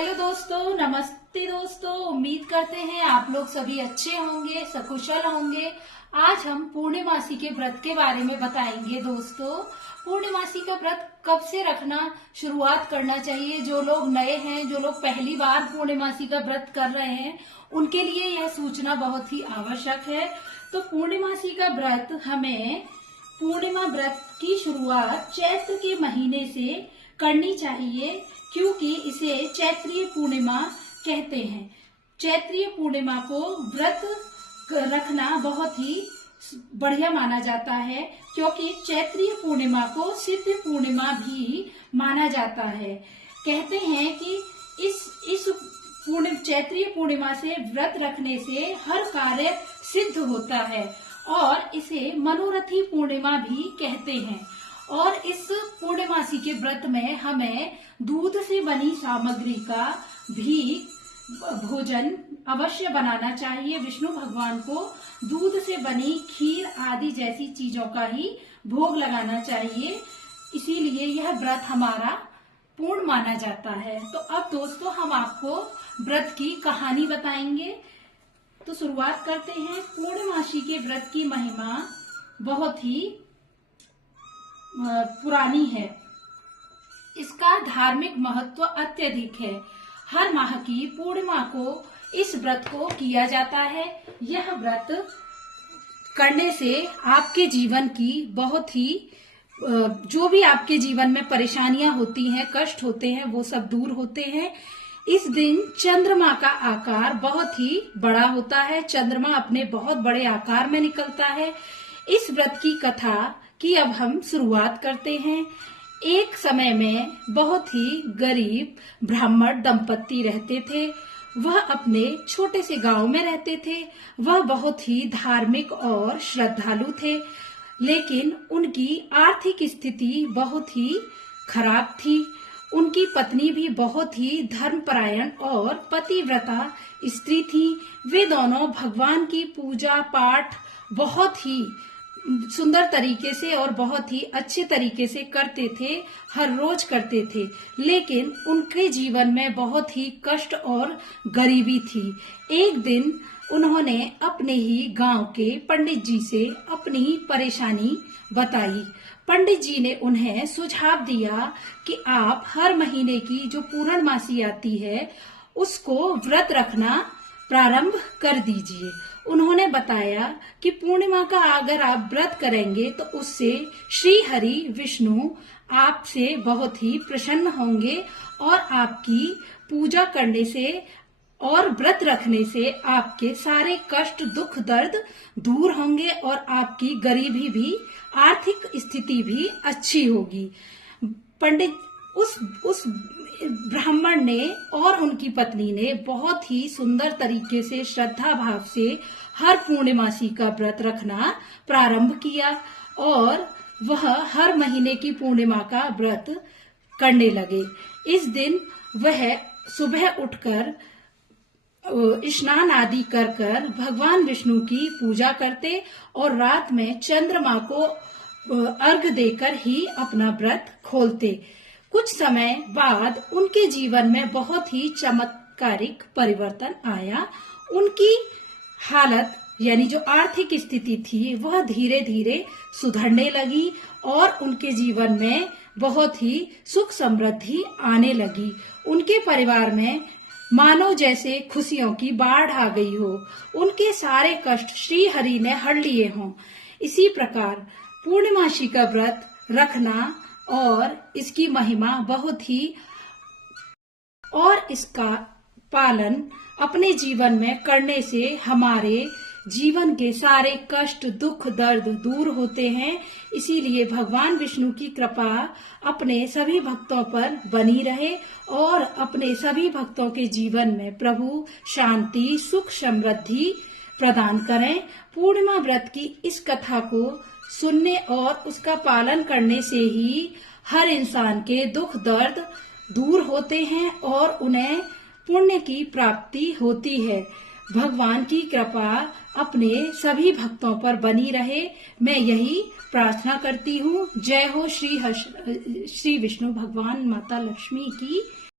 Hello दोस्तों, नमस्ते दोस्तों। उम्मीद करते हैं आप लोग सभी अच्छे होंगे, सकुशल होंगे। आज हम पूर्णिमासी के व्रत के बारे में बताएंगे दोस्तों। पूर्णिमासी का व्रत कब से रखना शुरुआत करना चाहिए। जो लोग नए हैं, जो लोग पहली बार पूर्णिमासी का व्रत कर रहे हैं, उनके लिए यह सूचना बहुत ही आवश्यक है। तो पूर्णिमासी का व्रत हमें पूर्णिमा व्रत की शुरुआत चैत्र के महीने से करनी चाहिए, क्योंकि इसे चैत्रीय पूर्णिमा कहते हैं। चैत्रीय पूर्णिमा को व्रत रखना बहुत ही बढ़िया माना जाता है, क्योंकि चैत्रीय पूर्णिमा को सिद्ध पूर्णिमा भी माना जाता है। कहते हैं कि इस चैत्रीय पूर्णिमा से व्रत रखने से हर कार्य सिद्ध होता है और इसे मनोरथी पूर्णिमा भी कहते हैं। और इस पूर्णिमासी के व्रत में हमें दूध से बनी सामग्री का भी भोजन अवश्य बनाना चाहिए। विष्णु भगवान को दूध से बनी खीर आदि जैसी चीजों का ही भोग लगाना चाहिए, इसीलिए यह व्रत हमारा पूर्ण माना जाता है। तो अब दोस्तों हम आपको व्रत की कहानी बताएंगे। तो शुरुआत करते हैं। पूर्णिमासी के व्रत की महिमा बहुत ही पुरानी है। इसका धार्मिक महत्व अत्यधिक है। हर माह की पूर्णिमा को इस व्रत को किया जाता है। यह व्रत करने से आपके जीवन की बहुत ही जो भी आपके जीवन में परेशानियां होती हैं, कष्ट होते हैं, वो सब दूर होते हैं। इस दिन चंद्रमा का आकार बहुत ही बड़ा होता है। चंद्रमा अपने बहुत बड़े आकार में निकलता है। इस व्रत की कथा की अब हम शुरुआत करते हैं। एक समय में बहुत ही गरीब ब्राह्मण दंपत्ति रहते थे। वह अपने छोटे से गांव में रहते थे। वह बहुत ही धार्मिक और श्रद्धालु थे, लेकिन उनकी आर्थिक स्थिति बहुत ही खराब थी। उनकी पत्नी भी बहुत ही धर्मपरायण और पतिव्रता स्त्री थी। वे दोनों भगवान की पूजा पाठ बहुत ही सुंदर तरीके से और बहुत ही अच्छे तरीके से करते थे, हर रोज करते थे। लेकिन उनके जीवन में बहुत ही कष्ट और गरीबी थी। एक दिन उन्होंने अपने ही गांव के पंडित जी से अपनी परेशानी बताई। पंडित जी ने उन्हें सुझाव दिया कि आप हर महीने की जो पूर्णमासी आती है, उसको व्रत रखना प्रारंभ कर दीजिए। उन्होंने बताया कि पूर्णिमा का अगर आप व्रत करेंगे तो उससे श्री हरि विष्णु आपसे बहुत ही प्रसन्न होंगे और आपकी पूजा करने से और व्रत रखने से आपके सारे कष्ट दुख दर्द दूर होंगे और आपकी गरीबी भी आर्थिक स्थिति भी अच्छी होगी। पंडित उस ब्राह्मण ने और उनकी पत्नी ने बहुत ही सुंदर तरीके से श्रद्धा भाव से हर पूर्णिमासी का व्रत रखना प्रारंभ किया और वह हर महीने की पूर्णिमा का व्रत करने लगे। इस दिन वह सुबह उठकर स्नान आदि कर भगवान विष्णु की पूजा करते और रात में चंद्रमा को अर्घ देकर ही अपना व्रत खोलते। कुछ समय बाद उनके जीवन में बहुत ही चमत्कारिक परिवर्तन आया। उनकी हालत यानी जो आर्थिक स्थिति थी वह धीरे धीरे सुधरने लगी और उनके जीवन में बहुत ही सुख समृद्धि आने लगी। उनके परिवार में मानो जैसे खुशियों की बाढ़ आ गई हो। उनके सारे कष्ट श्री हरि ने हर लिए हों। इसी प्रकार पूर्णिमासी का व्रत रखना और इसकी महिमा बहुत ही और इसका पालन अपने जीवन में करने से हमारे जीवन के सारे कष्ट दुख दर्द दूर होते हैं। इसीलिए भगवान विष्णु की कृपा अपने सभी भक्तों पर बनी रहे और अपने सभी भक्तों के जीवन में प्रभु शांति सुख समृद्धि प्रदान करें। पूर्णिमा व्रत की इस कथा को सुनने और उसका पालन करने से ही हर इंसान के दुख दर्द दूर होते हैं और उन्हें पुण्य की प्राप्ति होती है। भगवान की कृपा अपने सभी भक्तों पर बनी रहे, मैं यही प्रार्थना करती हूँ। जय हो श्री विष्णु भगवान माता लक्ष्मी की।